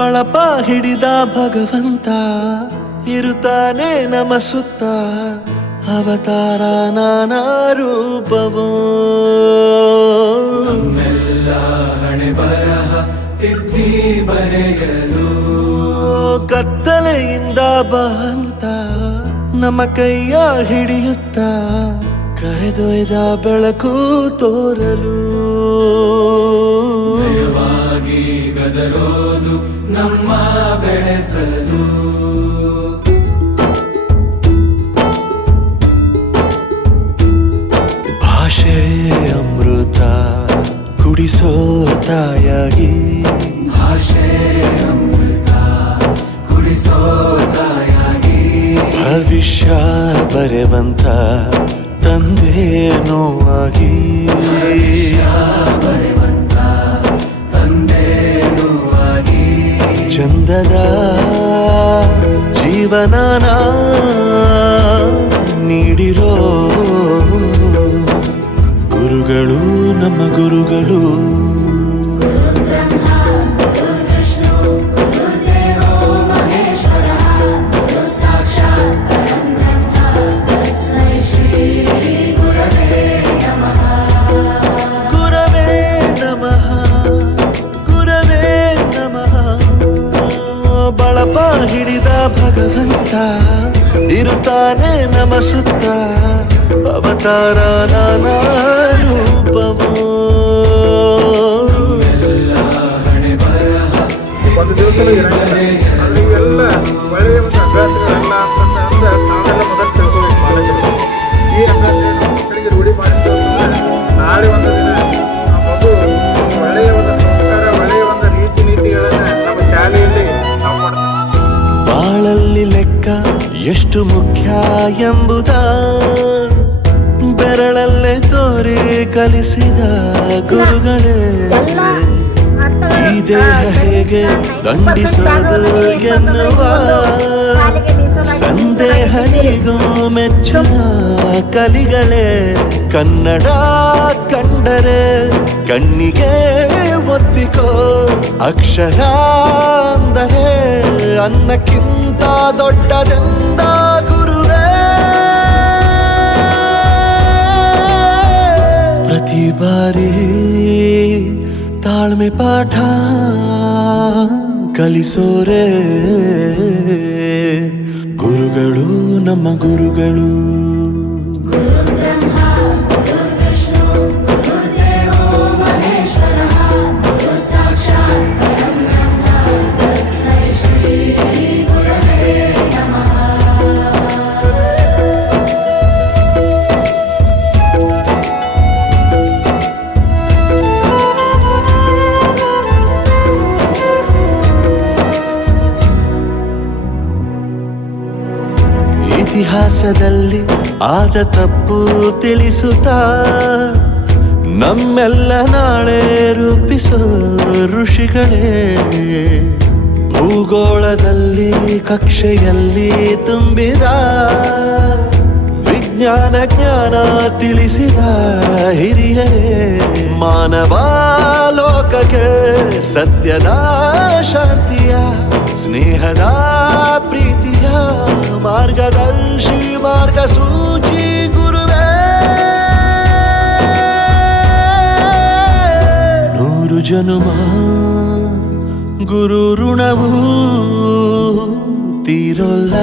ಬಳಪ ಹಿಡಿದ ಭಗವಂತ ಇರುತ್ತಾನೆ ನಮ ಸುತ್ತ ಅವತಾರ ನಾನಾ ರೂಪವೋ ನಮ್ಮೆಲ್ಲ ಹಣೆ ಬರಹ ತಿದ್ದಿ ಬರೆಯಲು ಕತ್ತಲೆಯಿಂದ ಬಂತ ನಮ್ಮ ಕೈಯ ಹಿಡಿಯುತ್ತ ಕರೆದೊಯ್ದ ಬೆಳಕು ತೋರಲು ಭಯವಾಗಿ ಗದರೋದು ನಮ್ಮ ಬೆಳೆಸಲು ಭಾಷೆ ಅಮೃತ ಕುಡಿಸೋ ತಾಯಾಗಿ ಭಾಷೆ ಅಮೃತ ಕುಡಿಸೋ ತಾಯಾಗಿ ಭವಿಷ್ಯ ಬರೆವಂತ ತಂದೇನೋ ಆಗಿ ಬರೆವಂತ ತಂದೇನೂ ಆಗಿ ಚಂದದ ಜೀವನನ ನೀಡಿರೋ ಗುರುಗಳು ನಮ್ಮ ಗುರುಗಳು ಬಳಪ ಹಿಡಿದ ಭಗವಂತ ಇರುತ್ತಾನೆ ನಮ ಸುತ್ತ ಅವತಾರ ನಾನಾ ರೂಪವೋ ಹಣೆ ಬರಹ ಒಂದು ದಿವಸದಲ್ಲಿ ಎಲ್ಲ ಒಳ್ಳೆಯ ಒಂದು ಅಭ್ಯಾಸಗಳೆಲ್ಲ ಅಂತಂದ್ರೆ ನಾವೆಲ್ಲ ಮೊದಲು ತಿಳ್ಕೋಬೇಕು ಬಾಲಕರು. ಈ ಅಭ್ಯಾಸ ಮಕ್ಕಳಿಗೆ ರೂಢಿ ಮಾಡಿದ್ದು ನಾಳೆ ಒಂದು ದಿನ ಆ ಮಗು ಒಳ್ಳೆಯ ಒಂದು ಸಂಸ್ಕಾರ ಒಳ್ಳೆಯ ಒಂದು ರೀತಿ ನೀತಿಗಳನ್ನ ನಮ್ಮ ಶಾಲೆಯಲ್ಲಿ ನಾವು ಮಾಡ್ತೀವಿ. ಬಾಳಲ್ಲಿ ಲೆಕ್ಕ ಎಷ್ಟು ಮುಖ್ಯ ಎಂಬುದ ಬೆರಳಲ್ಲೇ ತೋರಿ ಕಲಿಸಿದ ಗುರುಗಳೇ ಈ ದೇಹ ಹೇಗೆ ದಂಡಿಸೋದು ಎನ್ನುವ ಸಂದೇಹನಿಗೂ ಮೆಚ್ಚುನ ಕಲಿಗಳೇ ಕನ್ನಡ ಕಂಡರೆ ಕಣ್ಣಿಗೆ ಒತ್ತಿಕೋ ಅಕ್ಷರ ಅಂದರೆ ಅನ್ನಕ್ಕಿಂತ ದೊಡ್ಡದೆಂದ ಗುರುವೇ ಪ್ರತಿ ಬಾರಿ ತಾಳ್ಮೆ ಪಾಠ ಕಲಿಸೋರೆ ಗುರುಗಳು ನಮ್ಮ ಗುರುಗಳು ಇತಿಹಾಸದಲ್ಲಿ ಆದ ತಪ್ಪು ತಿಳಿಸುತ್ತಾ ನಮ್ಮೆಲ್ಲ ನಾಳೆ ರೂಪಿಸೋ ಋಷಿಗಳೇ ಭೂಗೋಳದಲ್ಲಿ ಕಕ್ಷೆಯಲ್ಲಿ ತುಂಬಿದ ವಿಜ್ಞಾನ ಜ್ಞಾನ ತಿಳಿಸಿದ ಹಿರಿಯರೇ ಮಾನವ ಲೋಕಕ್ಕೆ ಸತ್ಯದ ಶಾಂತಿಯ ಸ್ನೇಹದ ಪ್ರೀತಿಯ ಮಾರ್ಗದರ್ಶಿ ಮಾರ್ಗಸೂಚಿ ಗುರುವೇ ನೂರು ಜನುಮ ಗುರು ಋಣವು ತೀರೋಲ್ಲ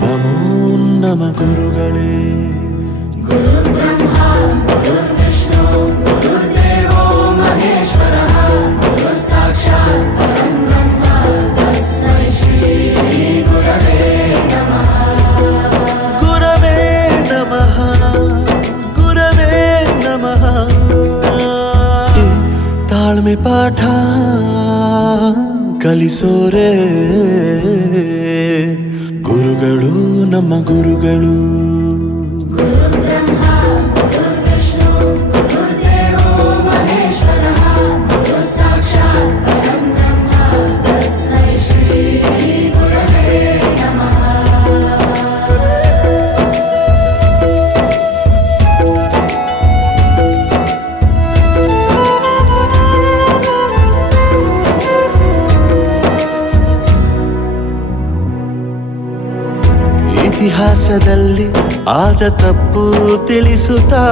ನಮೋ ನಮ ಗುರುಗಳೇ ತಾಳ್ಮೆ ಪಾಠ ಕಲಿಸೋರೆ ಗುರುಗಳು ನಮ್ಮ ಗುರುಗಳು ಇತಿಹಾಸದಲ್ಲಿ ಆದ ತಪ್ಪು ತಿಳಿಸುತ್ತಾ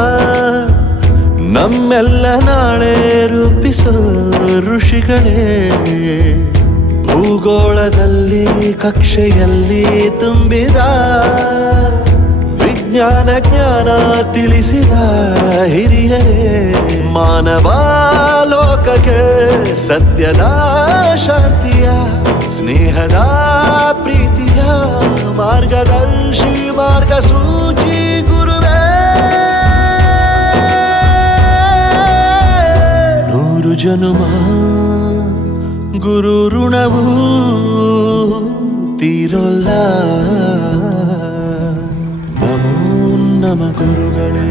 ನಮ್ಮೆಲ್ಲ ನಾಳೆ ರೂಪಿಸೋ ಋಷಿಗಳೇ. ಭೂಗೋಳದಲ್ಲಿ ಕಕ್ಷೆಯಲ್ಲಿ ತುಂಬಿದ ವಿಜ್ಞಾನ ಜ್ಞಾನ ತಿಳಿಸಿದ ಹಿರಿಯರೇ. ಮಾನವ ಲೋಕಕ್ಕೆ ಸತ್ಯದ ಶಾಂತಿಯ ಸ್ನೇಹದ ಪ್ರೀತಿಯ ಮಾರ್ಗದರ್ಶಿ ಮಾರ್ಗಸೂಚಿ ಗುರುವೇ. 100 ಜನುಮ ಗುರು ಋಣವು ತೀರೋಲ್ಲ. ನಮೋ ನಮ ಗುರುಗಳೇ.